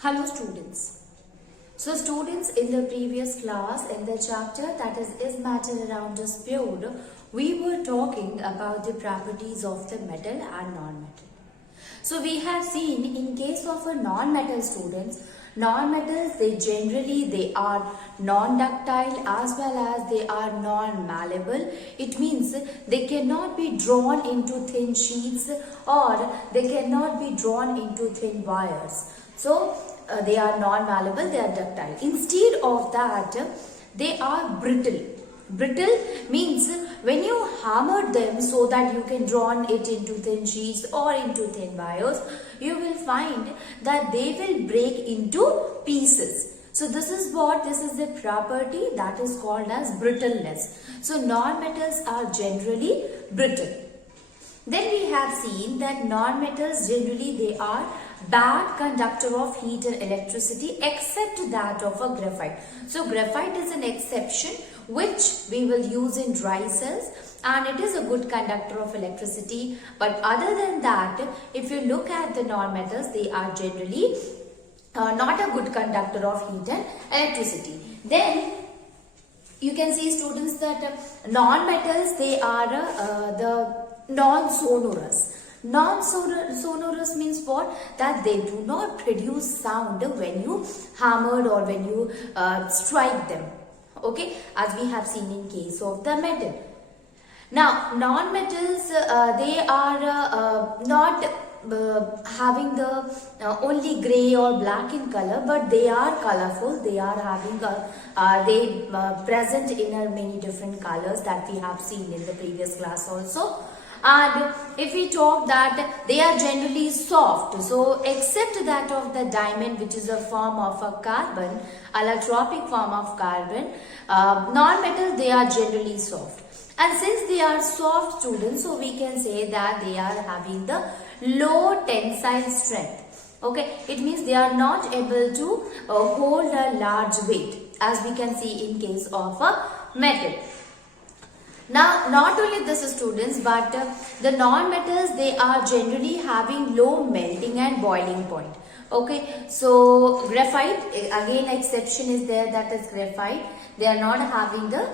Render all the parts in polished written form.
Hello students. So students, in the previous class, in the chapter that is matter around us pure, we were talking about the properties of the metal and non-metal. So we have seen in case of a non-metal students, non-metals they are non-ductile as well as they are non-malleable. It means they cannot be drawn into thin sheets or they cannot be drawn into thin wires. So they are non-malleable, they are ductile. Instead of that, they are brittle. Brittle means when you hammer them so that you can draw it into thin sheets or into thin wires, you will find that they will break into pieces. So this is the property that is called as brittleness. So non-metals are generally brittle. Then we have seen that non-metals generally they are bad conductor of heat and electricity except that of a graphite. So graphite is an exception which we will use in dry cells and it is a good conductor of electricity. But other than that, if you look at the non-metals, they are generally not a good conductor of heat and electricity. Then you can see students that non-metals they are the non-sonorous. Non-sonorous means what? That they do not produce sound when you hammered or when you strike them. Okay, as we have seen in case of the metal. Now, non-metals they are not having the only grey or black in color, but they are colorful. They are having present in many different colors that we have seen in the previous class also. And if we talk that they are generally soft, so except that of the diamond, which is a form of a carbon, allotropic form of carbon, non-metals they are generally soft. And since they are soft students, so we can say that they are having the low tensile strength. Okay, it means they are not able to hold a large weight, as we can see in case of a metal. Now, not only this students, but the non-metals, they are generally having low melting and boiling point. Okay, so graphite, again exception is there, that is graphite. They are not having the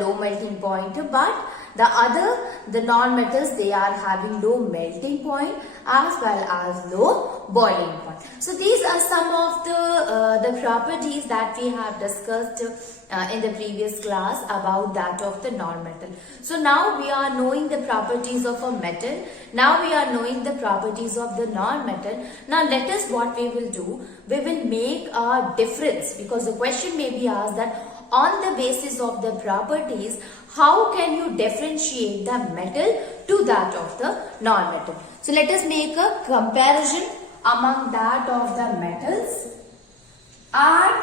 low melting point, but the non-metals, they are having low melting point as well as low boiling point. So these are some of the properties that we have discussed in the previous class about that of the non-metal. So now we are knowing the properties of a metal. Now we are knowing the properties of the non-metal. Now let us what we will do. We will make a difference, because the question may be asked that on the basis of the properties, how can you differentiate the metal to that of the non-metal? So let us make a comparison among that of the metals and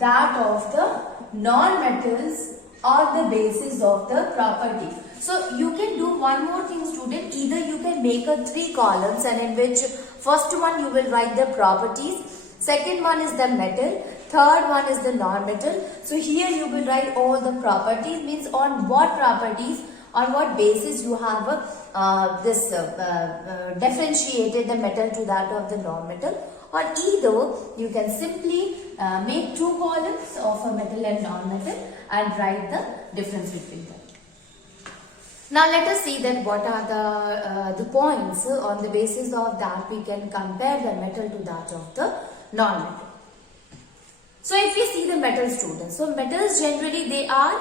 that of the non-metals on the basis of the property. So you can do one more thing student, either you can make a 3 columns and in which first one you will write the properties, second one is the metal, third one is the non-metal. So here you will write all the properties, means on what properties, on what basis you have differentiated the metal to that of the non-metal, or either you can simply make 2 columns of a metal and non-metal and write the difference between them. Now let us see that what are the points on the basis of that we can compare the metal to that of the non-metal. So if we see the metal students, so metals generally they are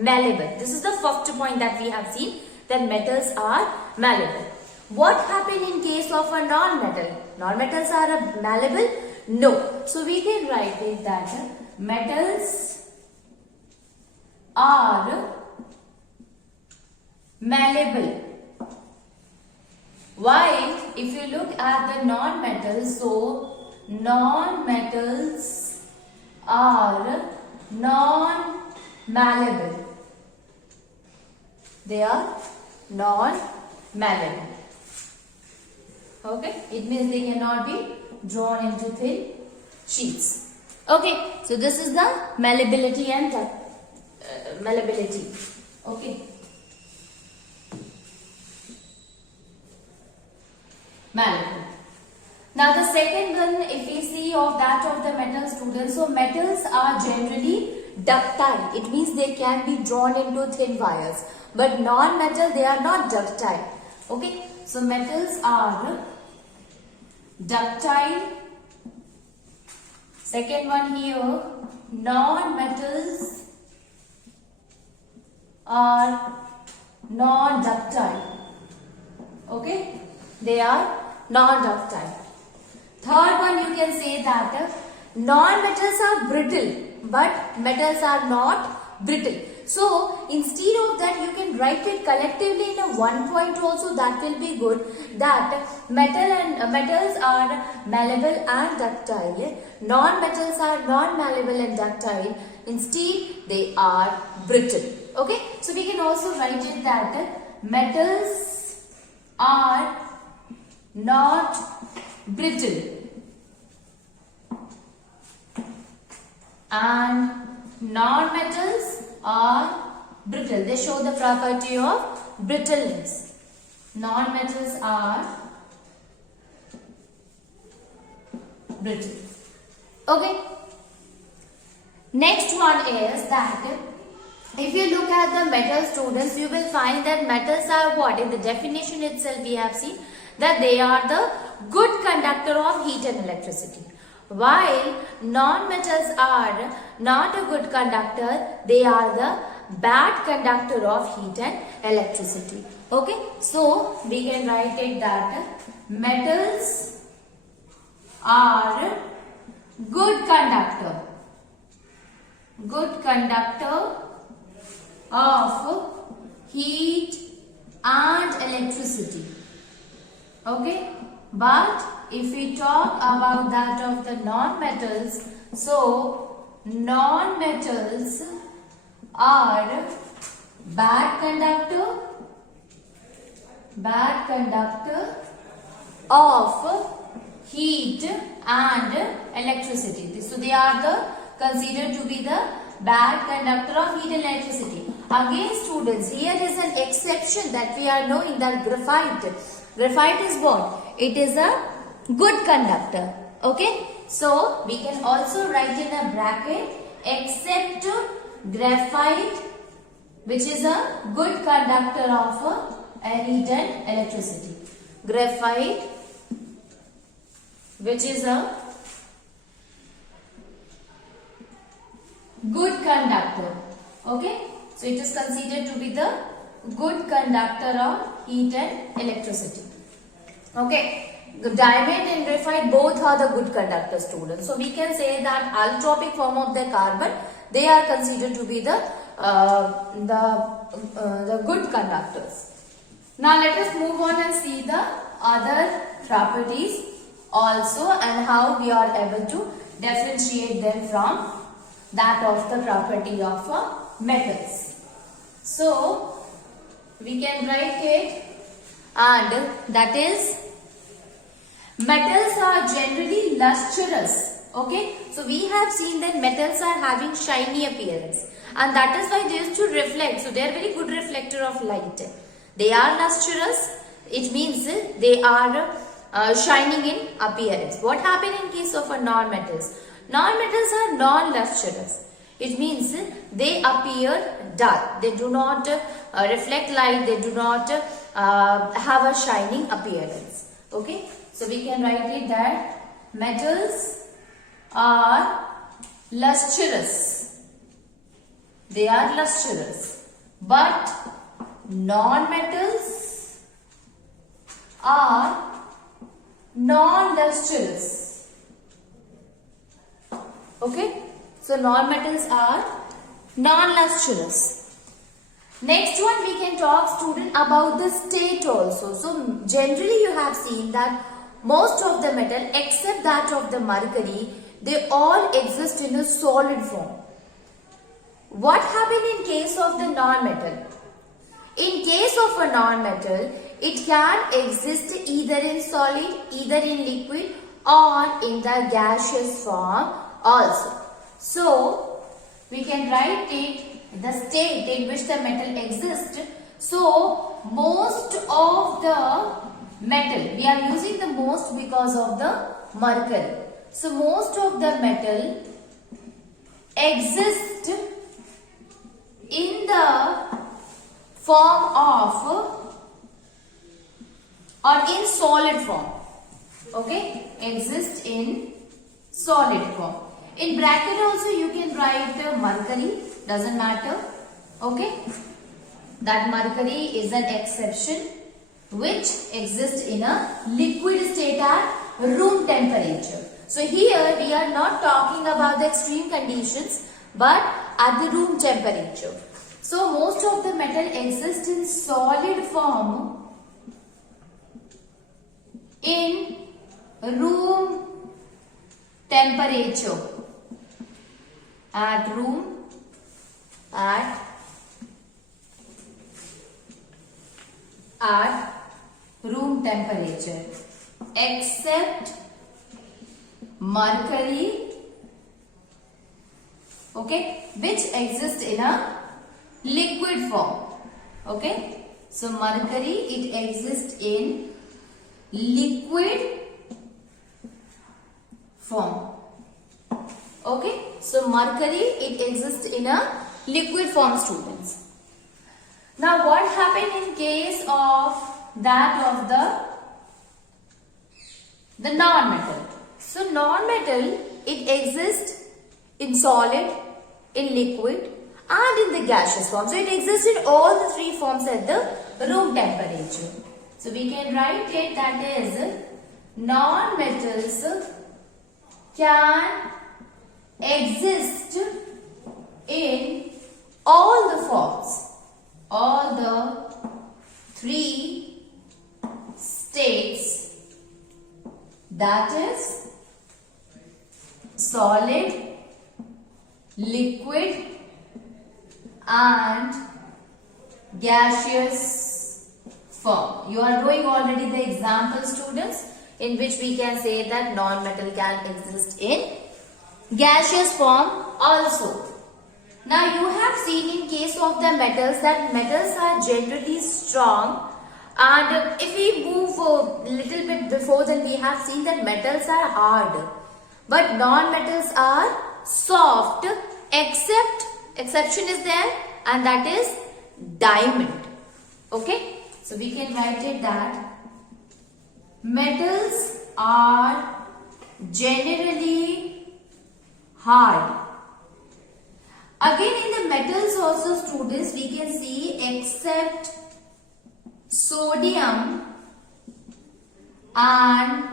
malleable. This is the first point that we have seen, that metals are malleable. What happened in case of a non-metal? Non-metals are malleable? No. So we can write it that metals are malleable. While if you look at the non-metals, so non-metals are non-malleable. They are non-malleable. Okay, it means they cannot be drawn into thin sheets. Okay, so this is the malleability and malleability. Okay, malleable. Now the second one, if we see of that of the metal students, so metals are generally ductile. It means they can be drawn into thin wires. But non-metal, they are not ductile. Okay, so metals are ductile. Second one here, non-metals are non-ductile. Okay, they are non-ductile. Third one, you can say that non-metals are brittle, but metals are not brittle. So instead of that, you can write it collectively in a one point also. That will be good. That metals are malleable and ductile. Non-metals are non-malleable and ductile. Instead, they are brittle. Okay. So we can also write it that metals are not brittle and non-metals are brittle. They show the property of brittleness. Non-metals are brittle. Okay. Next one is that if you look at the metal students, you will find that metals are what? In the definition itself we have seen that they are the good conductor of heat and electricity. While non-metals are not a good conductor, they are the bad conductor of heat and electricity. Okay, so we can write it that metals are good conductor of heat and electricity. Okay, but if we talk about that of the non-metals, so non-metals are bad conductor of heat and electricity. So they are considered to be the bad conductor of heat and electricity. Again students, here is an exception that we are knowing, that graphite. Graphite is what? It is a good conductor. Okay. So we can also write in a bracket except graphite, which is a good conductor of heat and electricity. Graphite, which is a good conductor. Okay. So it is considered to be the good conductor of heat and electricity. Okay. Diamond and graphite both are the good conductor students. So we can say that allotropic form of the carbon, they are considered to be the good conductors. Now let us move on and see the other properties also and how we are able to differentiate them from that of the property of metals. So we can write it, and that is metals are generally lustrous. Okay, so we have seen that metals are having shiny appearance, and that is why they used to reflect. So they are very good reflector of light. They are lustrous. It means they are shining in appearance. What happened in case of non-metals? Non-metals are non-lustrous. It means they appear dull. They do not reflect light. They do not have a shining appearance. Okay. So we can write it that metals are lustrous. They are lustrous. But non-metals are non-lustrous. Okay. So non-metals are non-lustrous. Next one, we can talk student about the state also. So generally you have seen that most of the metal except that of the mercury, they all exist in a solid form. What happened in case of the non-metal? In case of a non-metal, it can exist either in solid, either in liquid or in the gaseous form also. So we can write it the state in which the metal exists. So most of the metal. We are using the most because of the mercury. So most of the metal exist in the form of or in solid form. Okay, exist in solid form. In bracket also you can write mercury, doesn't matter. Okay, that mercury is an exception which exists in a liquid state at room temperature. So here we are not talking about the extreme conditions but at the room temperature. So most of the metal exists in solid form in room temperature, at room temperature, except mercury, okay, which exists in a liquid form. Okay, so mercury, it exists in liquid form. Okay, so mercury, it exists in a liquid form, students. Now what happened in case of that of the non-metal? So non-metal, it exists in solid, in liquid and in the gaseous form. So it exists in all the three forms at the room temperature. So we can write it, that is, non-metals can exist in all the forms, all the three states, that is solid, liquid and gaseous form. You are doing already the example, students, in which we can say that non-metal can exist in gaseous form also. Now you have seen in case of the metals that metals are generally strong, and if we move a little bit before, then we have seen that metals are hard but non-metals are soft, exception is there, and that is diamond. Okay, so we can write it that metals are generally hard. Again, in the metals also, students, we can see except sodium and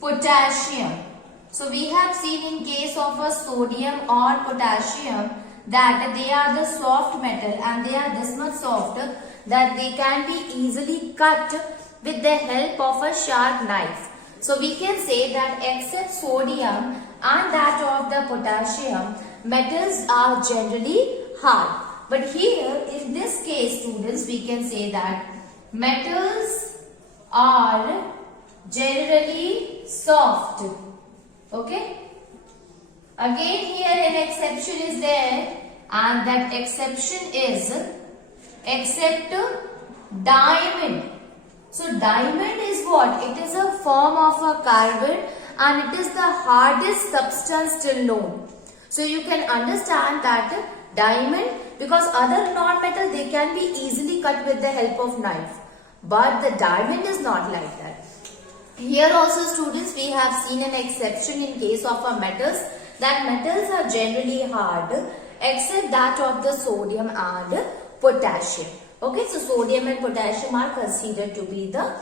potassium. So we have seen in case of a sodium or potassium that they are the soft metal, and they are this much soft that they can be easily cut with the help of a sharp knife. So we can say that except sodium and that of the potassium, metals are generally hard. But here in this case, students, we can say that metals are generally soft. Okay. Again here an exception is there, and that exception is except diamond. So diamond is what? It is a form of a carbon and it is the hardest substance still known. So you can understand that diamond, because other non-metal they can be easily cut with the help of knife, but the diamond is not like that. Here also, students, we have seen an exception in case of our metals, that metals are generally hard except that of the sodium and potassium. Okay, so sodium and potassium are considered to be the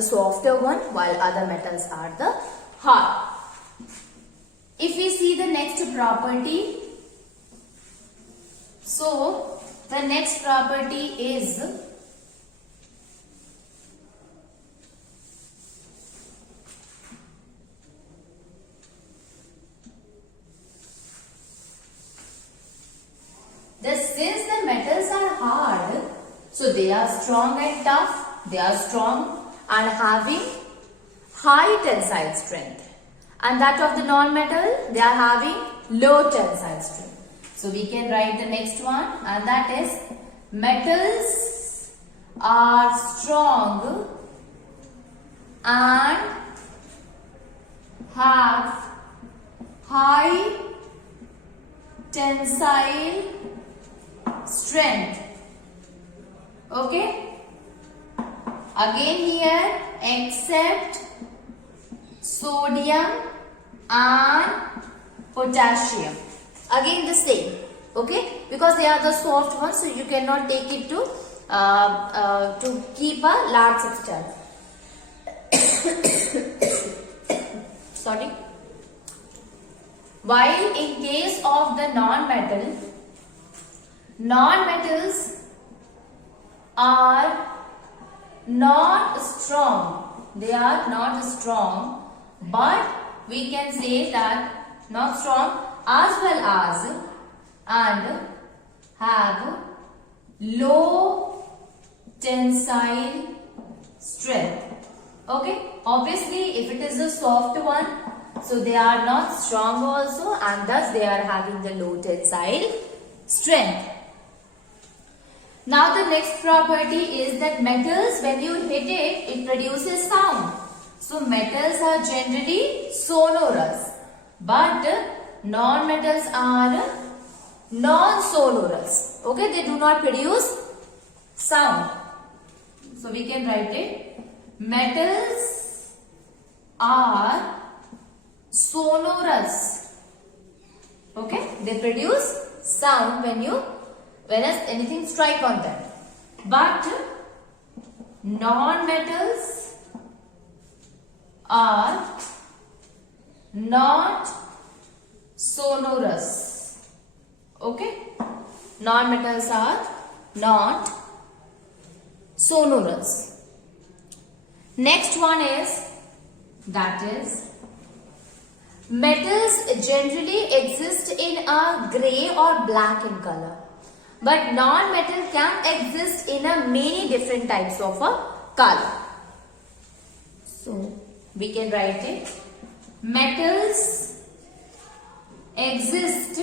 softer one, while other metals are the hard. If we see the next property, so the next property is since the metals are hard, so they are strong and tough, they are strong and having high tensile strength, and that of the non-metal, they are having low tensile strength. So we can write the next one, and that is metals are strong and have high tensile strength. Okay. Again here, except sodium and potassium. Again the same. Okay, because they are the soft ones, so you cannot take it to keep a large substance. Sorry. While in case of the non-metals are not strong. They are not strong, but we can say that not strong as well as and have low tensile strength. Okay, obviously if it is a soft one, so they are not strong also, and thus they are having the low tensile strength. Now the next property is that metals, when you hit it, it produces sound. So metals are generally sonorous, but non-metals are non-sonorous. Okay, they do not produce sound. So we can write it. Metals are sonorous. Okay, they produce sound when anything strike on them. But non-metals are not sonorous. Okay, non-metals are not sonorous. Next one is metals generally exist in a grey or black in color, but non-metal can exist in a many different types of a color. So we can write it. Metals exist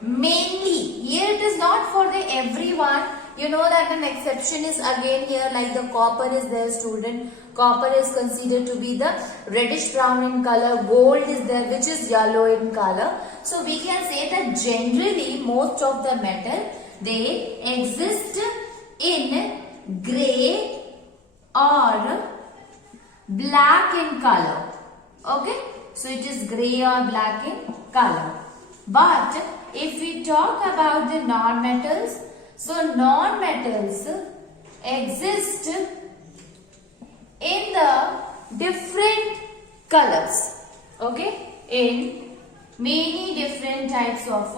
mainly. Here it is not for the everyone. You know that an exception is again here, like the copper is there, student. Copper is considered to be the reddish brown in color. Gold is there, which is yellow in color. So we can say that generally most of the metal, they exist in grey or black in color. Okay, so it is grey or black in color. But if we talk about the non-metals, so non-metals exist in the different colors. Okay, in many different types of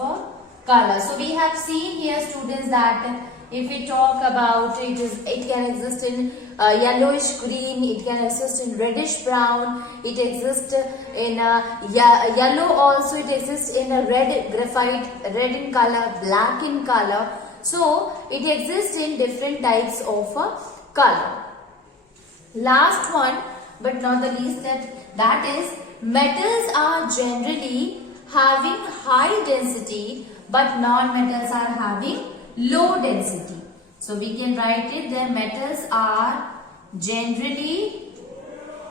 color. So we have seen here, students, that if we talk about it, it can exist in yellowish green, it can exist in reddish brown, it exists in yellow also, it exists in a red graphite, red in color, black in color. So it exists in different types of color. Last one, but not the least, that is metals are generally having high density, but non-metals are having low density. So we can write it, their metals are generally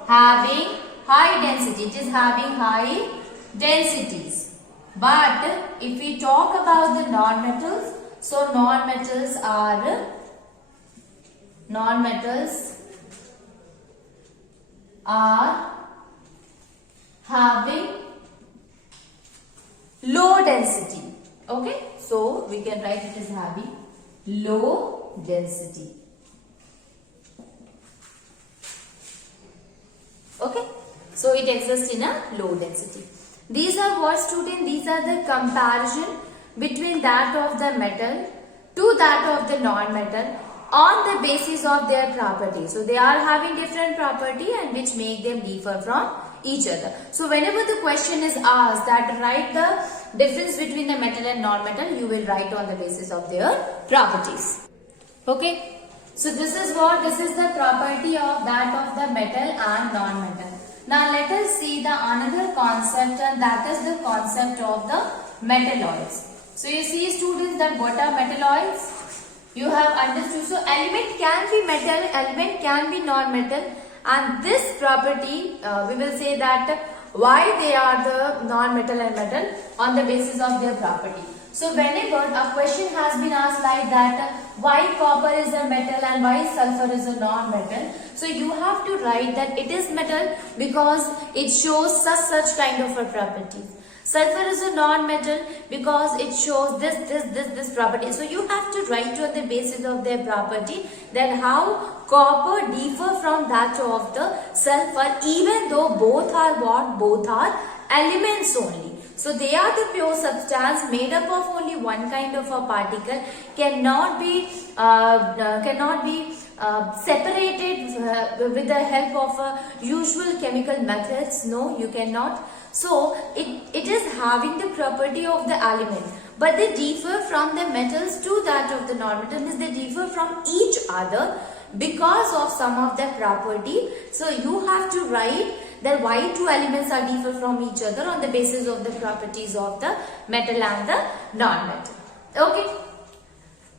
having high density. It is having high densities. But if we talk about the non-metals, so non-metals are having low density. Okay, so we can write it as having low density. Okay, so it exists in a low density. These are what, student? These are the comparison between that of the metal to that of the non-metal on the basis of their property. So they are having different property and which make them differ from each other. So whenever the question is asked that write the difference between the metal and non-metal, you will write on the basis of their properties. Okay. So this is the property of that of the metal and non-metal. Now let us see the another concept, and that is the concept of the metalloids. So you see, students, that what are metalloids? You have understood. So element can be metal, element can be non-metal, and this property we will say that why they are the non-metal and metal on the basis of their property. So whenever a question has been asked like that, why copper is a metal and why sulfur is a non-metal, so you have to write that it is metal because it shows such kind of a property. Sulfur is a non-metal because it shows this property. So you have to write on the basis of their property that how copper differ from that of the sulfur, even though both are what? Both are elements only. So they are the pure substance made up of only one kind of a particle, cannot be separated with the help of usual chemical methods. No, you cannot. So it is having the property of the element, but they differ from the metals to that of the non-metal, means they differ from each other because of some of their property. So you have to write that why two elements are differ from each other on the basis of the properties of the metal and the non-metal. Okay.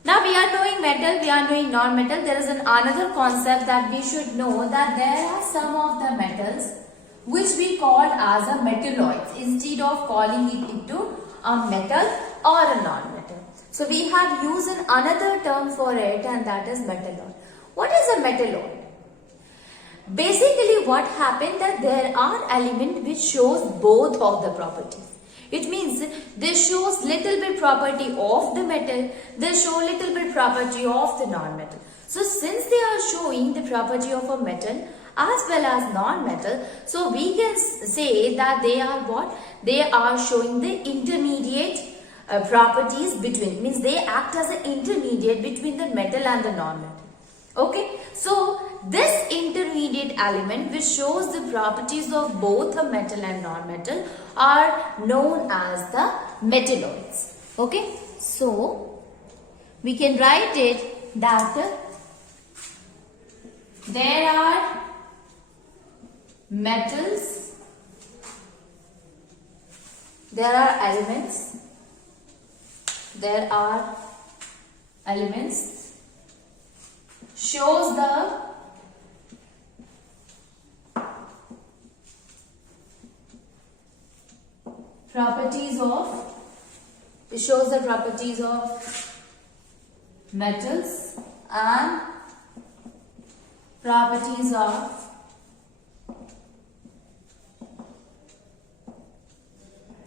Now we are knowing metal, we are knowing non-metal. There is another concept that we should know, that there are some of the metals which we call as a metalloids instead of calling it into a metal or a non-metal. So we have used another term for it, and that is metalloid. What is a metalloid? Basically what happened that there are elements which shows both of the properties. It means they shows little bit property of the metal, they show little bit property of the non-metal. So since they are showing the property of a metal as well as non-metal, so we can say that they are what? They are showing the intermediate properties between, means they act as an intermediate between the metal and the non-metal. Okay, so this intermediate element which shows the properties of both a metal and non-metal are known as the metalloids. Okay, so we can write it that there are metals, there are elements, shows the properties of metals and properties of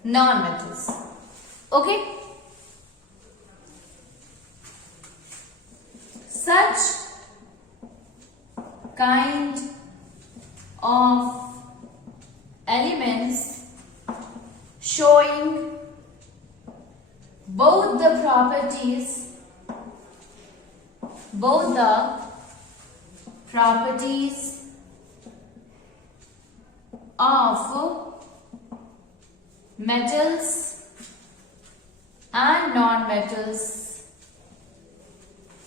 non-metals. Okay, such kind of elements showing both the properties of metals and non-metals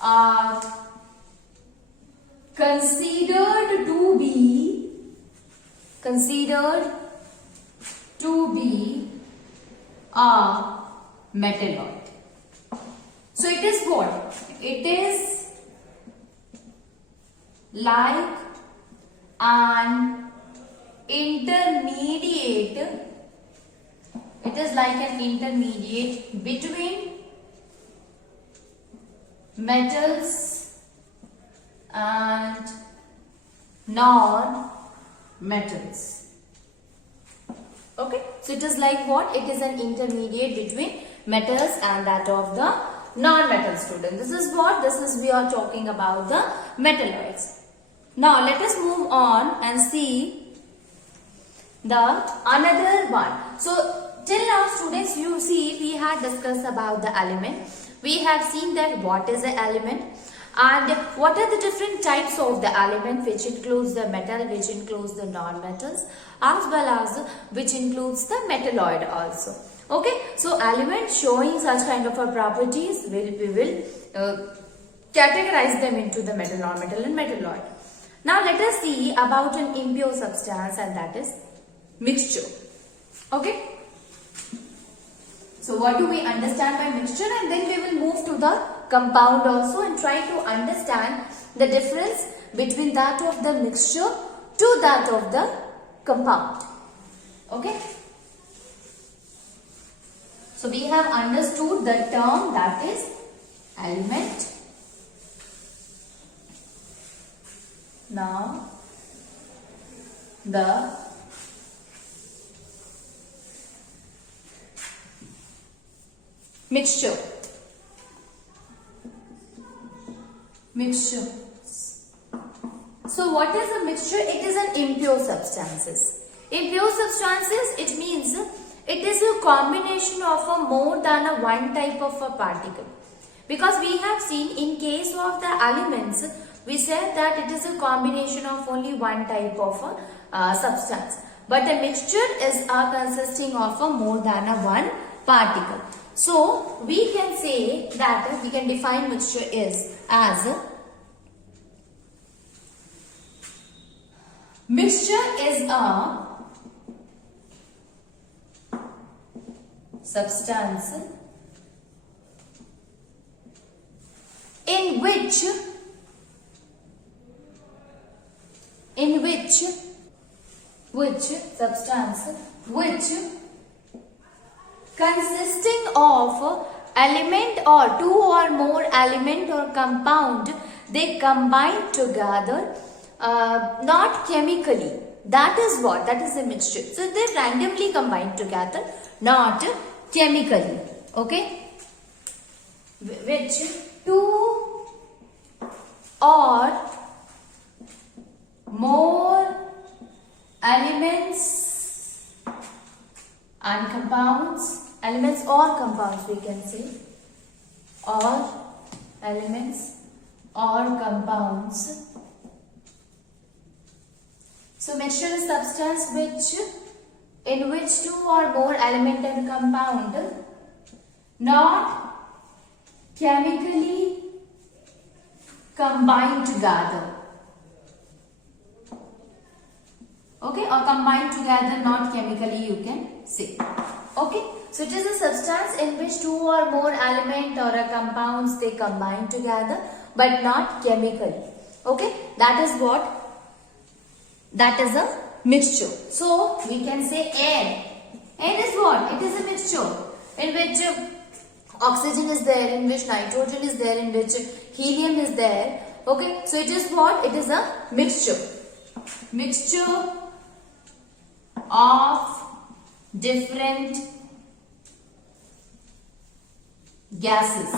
are considered to be a metalloid. So it is what? It is like an intermediate. It is like an intermediate between metals and non-metals. Okay, so it is like what? It is an intermediate between metals and that of the non-metal student. This is what? This is we are talking about the metalloids. Now let us move on and see the another one. So till now students, you see we had discussed about the element. We have seen that what is the element and what are the different types of the element, which includes the metal, which includes the non-metals, as well as which includes the metalloid also. Okay, so elements showing such kind of a properties, we will categorize them into the metal, non-metal and metalloid. Now let us see about an impure substance, and that is mixture. Okay, so what do we understand by mixture, and then we will move to the compound also, and try to understand the difference between that of the mixture to that of the compound. Okay. So we have understood the term that is element. Now the mixture. So what is a mixture? It is an impure substances. Impure substances, it means it is a combination of a more than a one type of a particle. Because we have seen in case of the elements, we said that it is a combination of only one type of a substance. But a mixture is consisting of a more than a one particle. So we can say that we can define mixture is as mixture is a substance in which consisting of element or two or more element or compound, they combine together, not chemically. That is what? That is a mixture. So they randomly combine together, not chemically. Okay? Which two or more elements and compounds, elements or compounds we can say, or elements or compounds. So mixture is substance in which two or more element and compound not chemically combine together. Okay, or combine together, not chemically you can say. Okay, so it is a substance in which two or more element or a compounds, they combine together but not chemically. Okay, that is what? That is a mixture. So we can say air. Air is what? It is a mixture in which oxygen is there, in which nitrogen is there, in which helium is there. Okay, so it is what? It is a mixture. Mixture of different gases.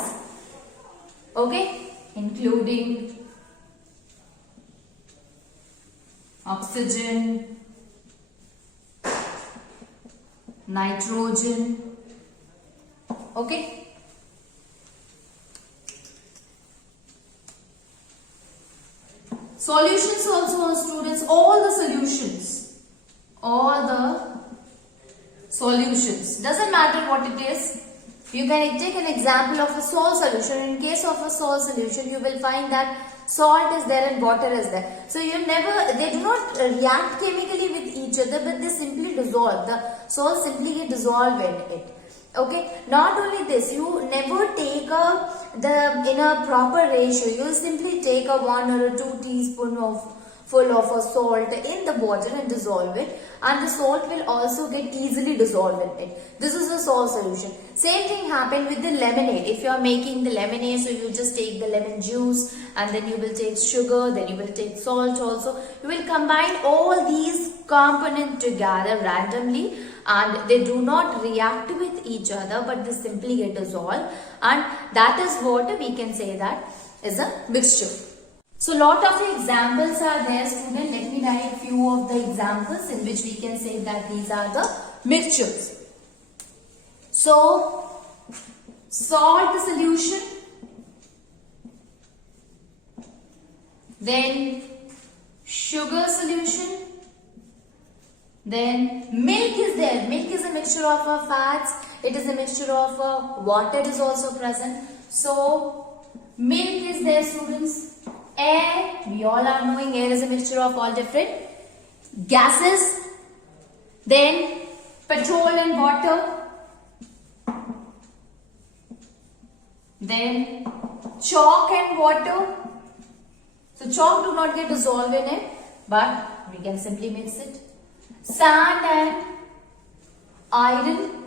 Okay, including oxygen, nitrogen. Okay. Solutions also, students, all the solutions, doesn't matter what it is. You can take an example of a salt solution. In case of a salt solution, you will find that salt is there and water is there. So they do not react chemically with each other, but they simply dissolve. The salt simply get dissolved in it. Okay. Not only this, you never take in a proper ratio. You will simply take a 1 or a 2 teaspoon full of a salt in the water and dissolve it, and the salt will also get easily dissolved in it. This is a salt solution. Same thing happened with the lemonade. If you are making the lemonade, so you just take the lemon juice and then you will take sugar, then you will take salt also. You will combine all these components together randomly, and they do not react with each other, but they simply get dissolved, and that is what we can say that is a mixture. So lot of examples are there, student. Let me write a few of the examples in which we can say that these are the mixtures. So salt solution, then sugar solution, then milk is there. Milk is a mixture of fats. It is a mixture of water is also present. So milk is there, students. Air, we all are knowing air is a mixture of all different gases. Then petrol and water. Then chalk and water. So chalk do not get dissolved in it, but we can simply mix it. Sand and iron.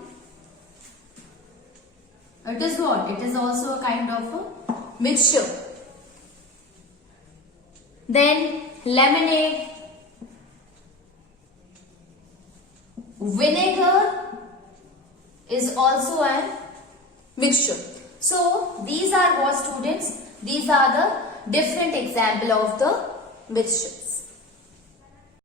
It is what? It is also a kind of a mixture. Then lemonade, vinegar is also a mixture. So these are what, students? These are the different example of the mixture.